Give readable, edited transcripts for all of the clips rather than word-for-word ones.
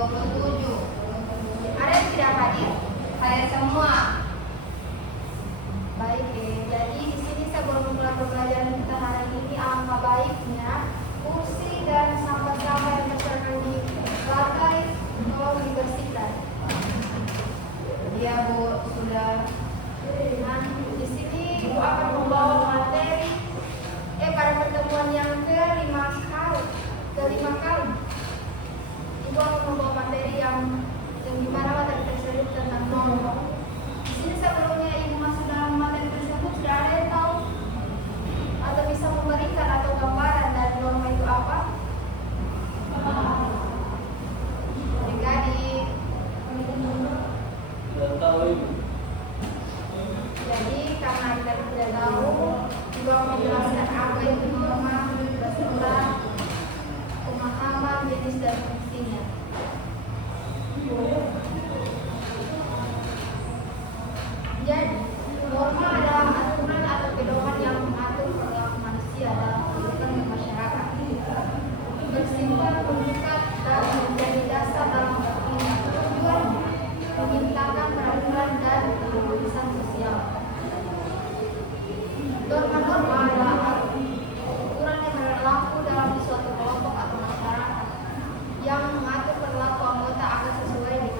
27. Ada yang tidak hadir? Hadir semua. Baik, jadi di sini sebelum memulai pembelajaran kita hari ini, angka baiknya kursi dan sampah-sampah yang berserakan di lantai tolong dibersihkan. Iya Bu, sudah. Nah, di sini Ibu akan membawa materi pada pertemuan yang kelima kali. Ibu akan membawa materi yang dimana materi tersebut tentang norma. Di sini sebelumnya Ibu masuk dalam materi tersebut sudah ada yang tahu atau bisa memberikan atau gambaran dari norma itu apa? Adik-adik. Tidak tahu Ibu. Jadi karena kita tidak tahu, Ibu akan menjelaskan apa itu norma beserta pemahaman jenis dan fungsinya. Jadi, norma adalah aturan atau pedoman yang mengatur perilaku manusia dalam kehidupan masyarakat. Bersifat mengikat dan menjadi dasar dalam bertindak. Tujuannya menciptakan peraturan dan keputusan sosial. Norma-norma adalah aturan yang berlaku dalam suatu kelompok atau masyarakat yang mengatur perilaku anggota agar sesuai dengan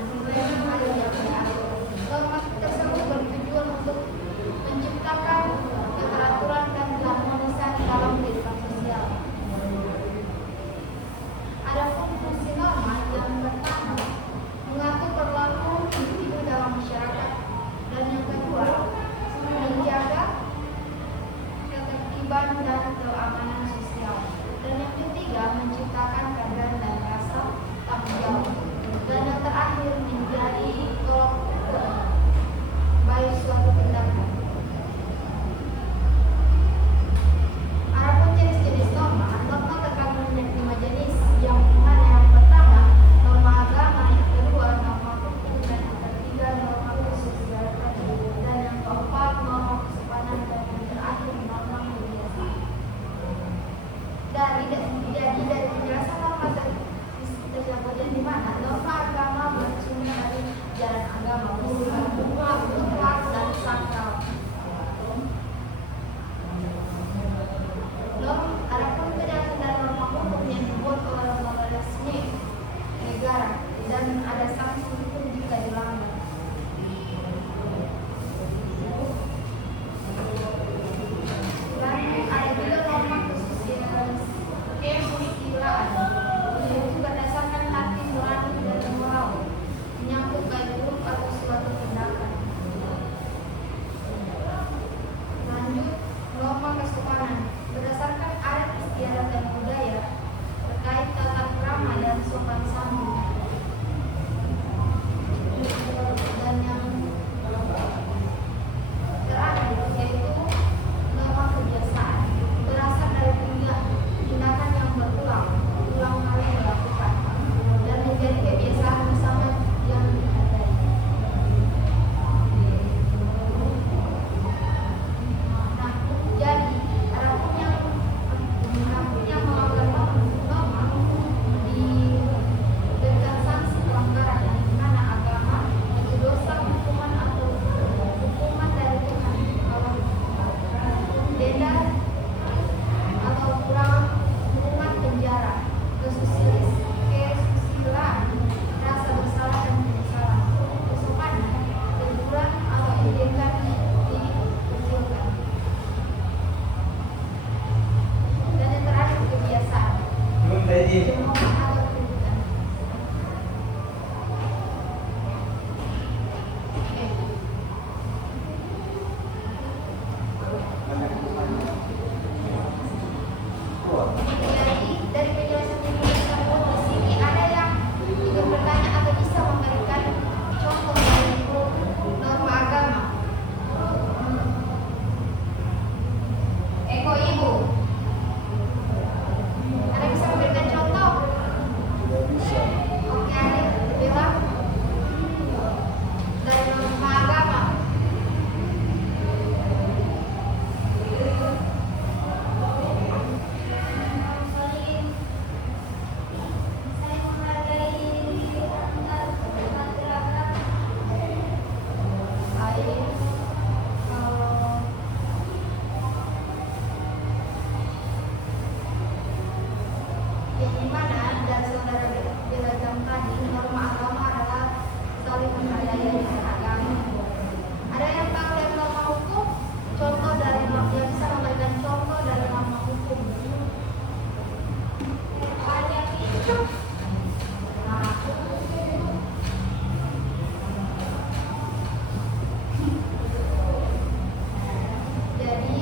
Jadi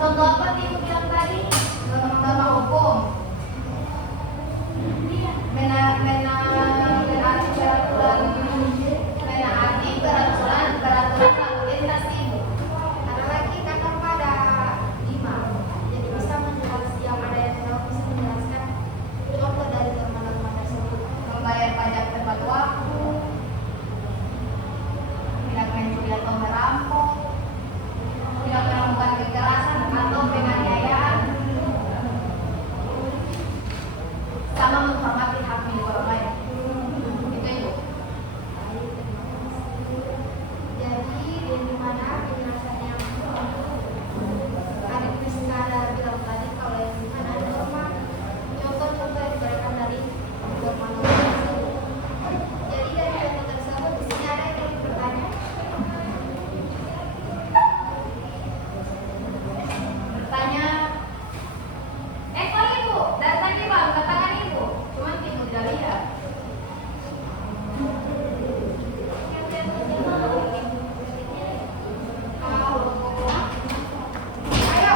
Contoh apa nih yang bilang tadi? Norma hukum. Menaati peraturan lalu lintas ibu. ada lagi kata pada 5. Jadi bisa menjelaskan yang ada yang jawab bisa menjelaskan contoh dari norma-norma tersebut. Membayar pajak tepat waktu, tidak mencuri atau merampok, tidak melakukan kekerasan atau penganiayaan, sama menghormati hak milik orang lain. Itu ibu. Jadi di mana penjelasan yang Adik Rizkana bilang tadi kalau yang di mana norma contoh-contoh yang diberikan dari norma-norma tersebut. Jadi dari contoh tersebut di sini ada yang bertanya. Bertanya, kalau ibu dari tadi bang katakan ibu, cuman ibu tidak lihat. Ayo,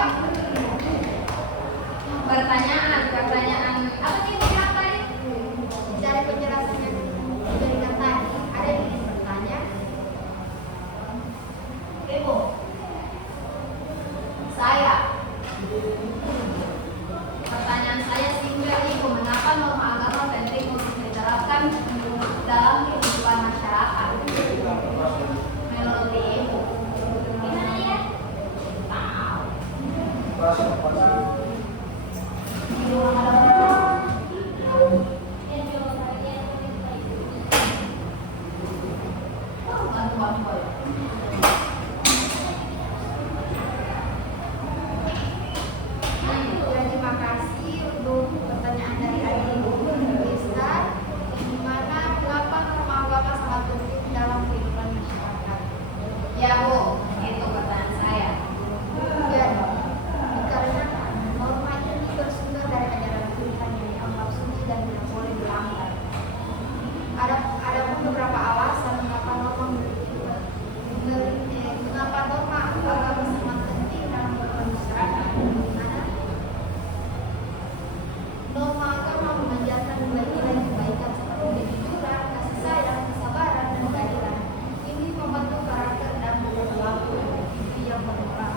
pertanyaan apa sih ibu bilang tadi? Dari penjelasan yang diberikan tadi ada yang ingin bertanya. Ibu, saya pertanyaan saya simpel ibu, mengapa norma agama penting untuk diterapkan dalam kehidupan masyarakat? Menurut ibu, gimana ya? Tahu. Bantu-bantu. Terima kasih untuk pertanyaan dari Adik Rizka, di mana mengapa norma agama sangat penting dalam kehidupan masyarakat. Ya bu, itu pertanyaan saya. Ya, dikarenakan norma ini bersumber dari ajaran Tuhan yang dianggap suci dan tidak boleh dilanggar. Ada pun beberapa alasan mengapa norma agama sangat penting dalam kehidupan masyarakat, di mana norma agama mengajarkan nilai-nilai kebaikan seperti kejujuran, kasih sayang, kesabaran, dan keadilan. Ini membantu karakter dan perilaku individu yang bermoral.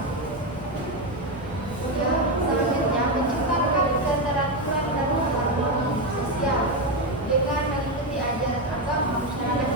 Yang selanjutnya menciptakan keteraturan dan keharmonisan sosial. Dengan mengikuti ajaran agama, masyarakat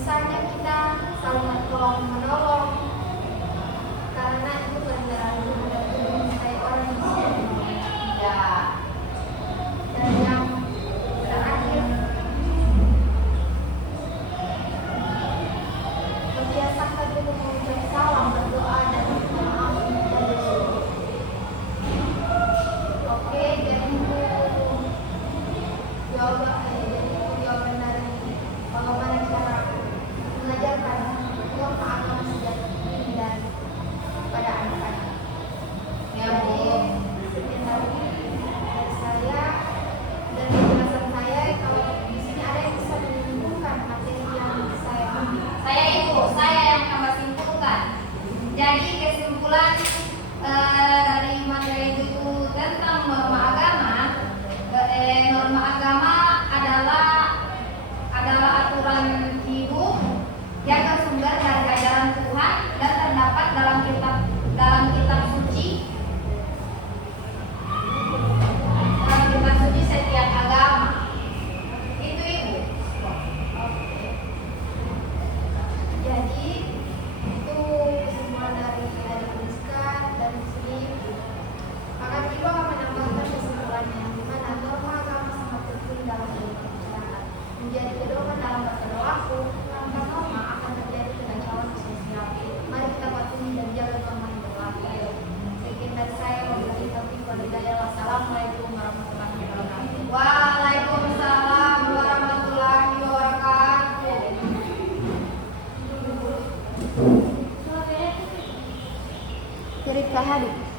misalnya kita saling tolong menolong, karena itu pelajaran dan mencintai orang di sini. Ya. Dan yang terakhir, kebiasakan dulu mengucap salam, berdoa, dan minta maaf dan bersyukur. Oke, jadi itu jawaban dari bagaimana cara mengajarkan norma agama sejati dan pada anak-anak. Ya, Jadi Bu. sekian tadi dari saya dan penjelasan saya. Kalau di sini ada yang bisa menyimpulkan materi yang saya ambil. Saya Ibu, saya yang akan simpulkan. Jadi kesimpulan dari materi itu tentang norma agama. Norma agama adalah aturan hidup yang bersumber dari ajaran Tuhan dan terdapat dalam kitab suci setiap agama. Itu Ibu. Jadi itu kesimpulan dari Rizka dan Muslim. Akan ibu akan menambahkan kesimpulannya, di mana norma agama sangat penting dalam hidup masyarakat. Menjadi pedoman dalam berperilaku, tanpa norma akan terjadi kekacauan sosial. Mari kita patuhi dan jaga norma yang berlaku. Sekian dari saya, wabillahi taufiq wal hidayah. Wassalamualaikum warahmatullahi wabarakatuh. Waalaikumsalam warahmatullahi wabarakatuh. Cerita hadis.